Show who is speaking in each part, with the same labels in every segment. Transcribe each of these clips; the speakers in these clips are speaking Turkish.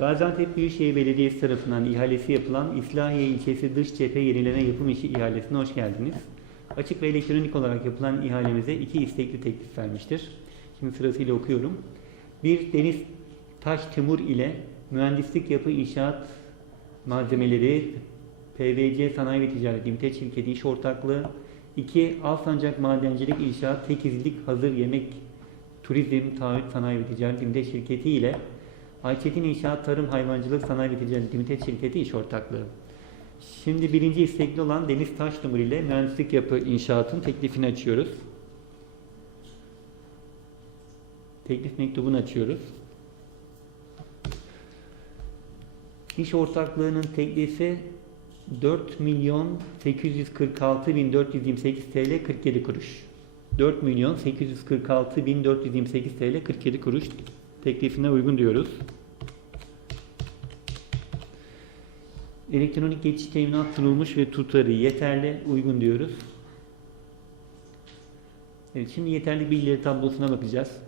Speaker 1: Gaziantep Büyükşehir Belediyesi tarafından ihalesi yapılan İslahiye ilçesi dış cephe yenileme yapım işi ihalesine hoş geldiniz. Açık ve elektronik olarak yapılan ihalemize iki istekli teklif vermiştir. Şimdi sırasıyla okuyorum. Bir Deniz Taş Timur ile Mühendislik Yapı İnşaat Malzemeleri PVC Sanayi ve Ticaret Limited Şirketi İş Ortaklığı 2. Alsancak Madencilik İnşaat Tekizlik Hazır Yemek Turizm Taahhüt Sanayi ve Ticaret Limited Şirketi ile Ayçetin İnşaat Tarım Hayvancılık Sanayi Ticaret Limited Şirketi iş ortaklığı. Şimdi birinci istekli olan Deniz Taşdemir ile mühendislik yapı inşaatın teklifini açıyoruz. Teklif mektubunu açıyoruz. İş ortaklığının teklifi 4 milyon 846 bin 428 TL 47 kuruş. 4 milyon 846 bin 428 TL 47 kuruş teklifine uygun diyoruz. Elektronik geçiş teminat sunulmuş ve tutarı yeterli uygun diyoruz. Evet, şimdi yeterli bilgileri tablosuna bakacağız.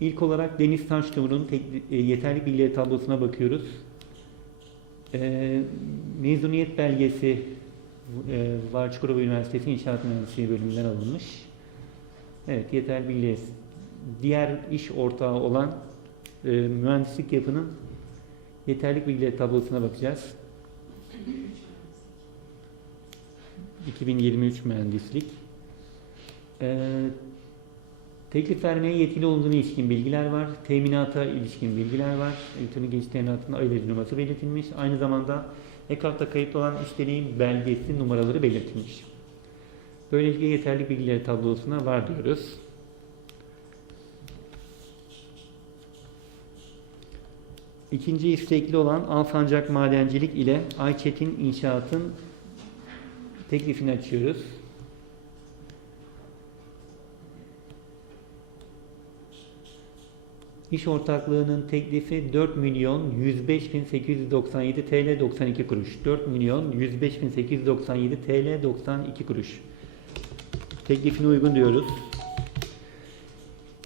Speaker 1: İlk olarak Deniz Taşdemir'in tekli- e, yeterli bilgileri tablosuna bakıyoruz. E, mezuniyet belgesi e, var Çukurova Üniversitesi İnşaat Mühendisliği bölümünden alınmış. Evet, yeterli bilgileri. Diğer iş ortağı olan e, mühendislik yapının yeterlik bilgileri tablosuna bakacağız. 2023 mühendislik. E, teklif vermeye yetkili olduğuna ilişkin bilgiler var. Teminata ilişkin bilgiler var. Elektronik geçiş teminatının ayırıcı numarası belirtilmiş. Aynı zamanda EKAF'ta kayıtlı olan işlerin belgesi numaraları belirtilmiş. Böylelikle yeterli bilgileri tablosuna var diyoruz. İkinci istekli olan Alsancak Madencilik ile Ayçetin İnşaat'ın teklifini açıyoruz. İş ortaklığının teklifi 4 milyon 105 bin 897 TL 92 kuruş. 4 milyon 105 bin 897 TL 92 kuruş. Teklifine uygun diyoruz.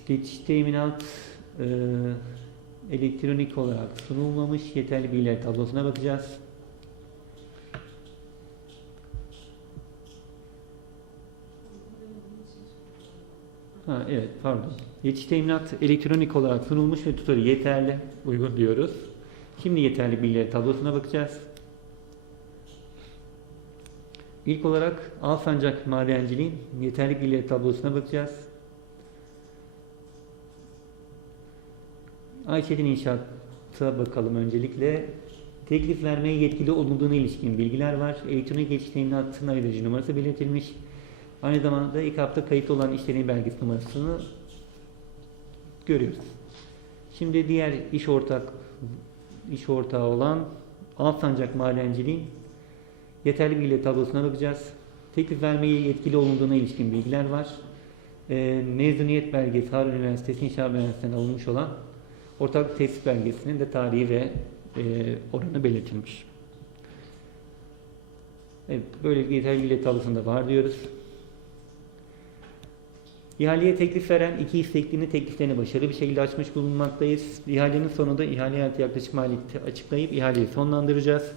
Speaker 1: Geçiş teminat e, elektronik olarak sunulmamış yeterli bilgiler tablosuna bakacağız. Ha, evet pardon. Geçiş teminat elektronik olarak sunulmuş ve tutarı yeterli, uygun diyoruz. Şimdi yeterli bilgiler tablosuna bakacağız. İlk olarak Alsancak Madenciliğin yeterli bilgiler tablosuna bakacağız. Ayşe'nin inşaata bakalım öncelikle. Teklif vermeye yetkili olunduğuna ilişkin bilgiler var. Elektronik geçiş teminatının ayırıcı numarası belirtilmiş. Aynı zamanda ilk hafta kayıtlı olan işlerin belgesi numarasını görüyoruz. Şimdi diğer iş ortak iş ortağı olan Alsancak Madenciliğin yeterli bilgi tablosuna bakacağız. Teklif vermeye yetkili olunduğuna ilişkin bilgiler var. Ee, mezuniyet belgesi Harun Üniversitesi İnşaat Mühendisliğinden alınmış olan ortaklık tesis belgesinin de tarihi ve e, oranı belirtilmiş. Evet, böyle bir yeterli bilgi tablosunda var diyoruz. İhaleye teklif veren iki isteklinin tekliflerini başarılı bir şekilde açmış bulunmaktayız. İhalenin sonunda ihale hayatı yaklaşık maliyeti açıklayıp ihaleyi sonlandıracağız.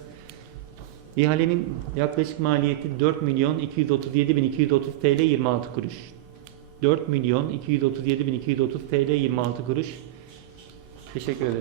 Speaker 1: İhalenin yaklaşık maliyeti 4 milyon 237 bin 230 TL 26 kuruş. 4 milyon 237 bin 230 TL 26 kuruş. Teşekkür ederiz.